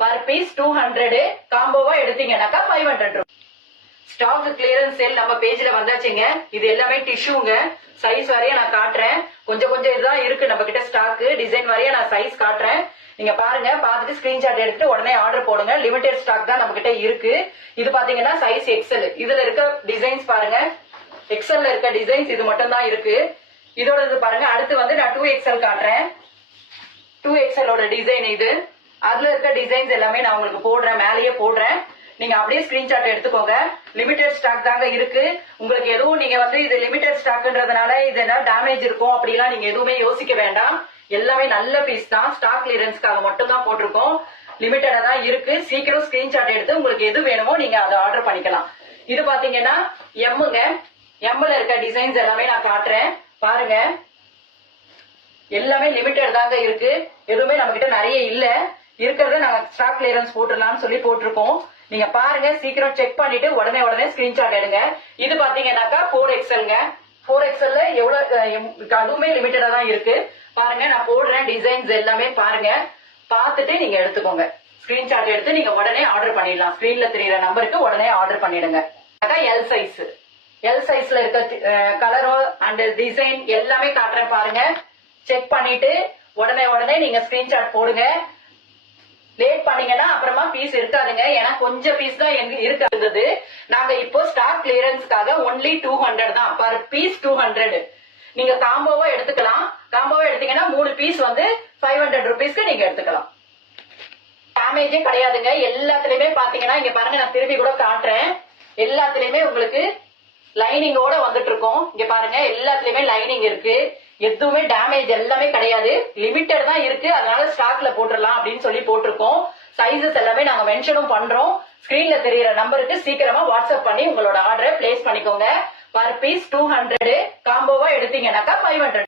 Per piece 200, காம்போவா எடுத்தீங்கன்னாக்கா 500 ரூபாய். ஸ்டாக் கிளியரன்ஸ் சேல் நம்ம பேஜ்ல வந்தாச்சுங்க. இது எல்லாமே டிஷ்யூங்க. சைஸ் வரைய நான் காட்டுறேன். கொஞ்சம் இதுதான் இருக்கு நம்ம கிட்ட ஸ்டாக். டிசைன் வரைய நான் சைஸ் காட்டுறேன். நீங்க பாருங்க, பார்த்துட்டு ஸ்கிரீன்ஷாட் எடுத்துட்டு உடனே ஆர்டர் போடுங்க. லிமிடெட் ஸ்டாக் தான் நம்ம கிட்ட இருக்கு. இது பாத்தீங்கன்னா சைஸ் எக்ஸல். இதுல இருக்க டிசைன்ஸ் பாருங்க. எக்ஸல்ல இருக்க டிசைன்ஸ் இது மட்டும் தான் இருக்கு. இதோட இது பாருங்க. அடுத்து வந்து நான் 2XL காட்டுறேன். 2XL டிசைன் இது. அதுல இருக்க டிசைன்ஸ் எல்லாமே நான் உங்களுக்கு போடுறேன், மேலேயே போடுறேன். நீங்க அப்படியே ஸ்கிரீன்ஷாட் எடுத்துக்கோங்க. லிமிடெட் ஸ்டாக் தாங்க இருக்கு. உங்களுக்கு எதுவும் நீங்க வந்து இது லிமிடெட் ஸ்டாக்ன்றதுனால இது என்ன டேமேஜ் இருக்கும் அப்படிலாம் நீங்க எதுவுமே யோசிக்க வேண்டாம். எல்லாமே நல்ல பீஸ் தான். ஸ்டாக் கிளியரன்ஸ்க்காக மட்டும் தான் போட்டிருக்கோம். லிமிட்டடா தான் இருக்கு. சீக்கிரம் ஸ்கிரீன்ஷாட் எடுத்து உங்களுக்கு எது வேணுமோ நீங்க அதை ஆர்டர் பண்ணிக்கலாம். இது பாத்தீங்கன்னா எம்முங்க. எம்ல இருக்க டிசைன்ஸ் எல்லாமே நான் காட்டுறேன் பாருங்க. எல்லாமே லிமிட்டட் தாங்க இருக்கு. எதுவுமே நம்ம கிட்ட நிறைய இல்ல. இருக்கிறத நாங்க ஸ்டாக் கிளியரன்ஸ் போட்டுடலாம்னு சொல்லி போட்டிருக்கோம். நீங்க பாருங்க, சீக்கிரம் செக் பண்ணிட்டு உடனே ஸ்கிரீன்ஷாட் எடுங்க. இது பாத்தீங்கன்னாக்கா 4XLங்க. 4XL எவ்வளவு, அதுவுமே லிமிட்டடா தான் இருக்கு. பாருங்க, நான் போடுறேன் டிசைன்ஸ் எல்லாமே பாருங்க. பார்த்துட்டு நீங்க எடுத்துக்கோங்க. ஸ்கிரீன்ஷாட் எடுத்து நீங்க உடனே ஆர்டர் பண்ணிடலாம். ஸ்கிரீன்ல தெரியுற நம்பருக்கு உடனே ஆர்டர் பண்ணிடுங்க. அதான் எல் சைஸ். எல் சைஸ்ல இருக்க கலரோ அண்ட் டிசைன் எல்லாமே காட்டுறேன் பாருங்க. செக் பண்ணிட்டு உடனே நீங்க ஸ்கிரீன்ஷாட் போடுங்க. லேட் பண்ணீங்கன்னா அப்புறமா பீஸ் இருக்காதுங்க. ஏன்னா கொஞ்சம் பீஸ் தான் இருந்தது. நாங்க இப்போ ஸ்டாக் கிளியரன்ஸ்க்காக ஒன்லி 200 தான். Per piece 200. நீங்க காம்போவா எடுத்துக்கலாம். காம்போவா எடுத்தீங்கன்னா 3 பீஸ் வந்து 500 ருபீஸ்க்கு நீங்க எடுத்துக்கலாம். டேமேஜே கிடையாதுங்க. எல்லாத்துலயுமே பாத்தீங்கன்னா இங்க பாருங்க, நான் திரும்பி கூட காட்டுறேன். எல்லாத்துலயுமே உங்களுக்கு லைனிங்கோட வந்துட்டு இருக்கோம். இங்க பாருங்க, எல்லாத்துலயுமே லைனிங் இருக்கு. எதுவுமே டேமேஜ் எல்லாமே கிடையாது. லிமிட்டட் தான் இருக்கு. அதனால ஸ்டாக்ல போட்டுடலாம் அப்படின்னு சொல்லி போட்டிருக்கோம். சைசஸ் எல்லாமே நாங்க மென்ஷனும் பண்றோம். ஸ்கிரீன்ல தெரியுற நம்பருக்கு சீக்கிரமா வாட்ஸ்அப் பண்ணி உங்களோட ஆர்டரை பிளேஸ் பண்ணிக்கோங்க. பர் பீஸ் 200, காம்போவா எடுத்தீங்கன்னாக்கா 500.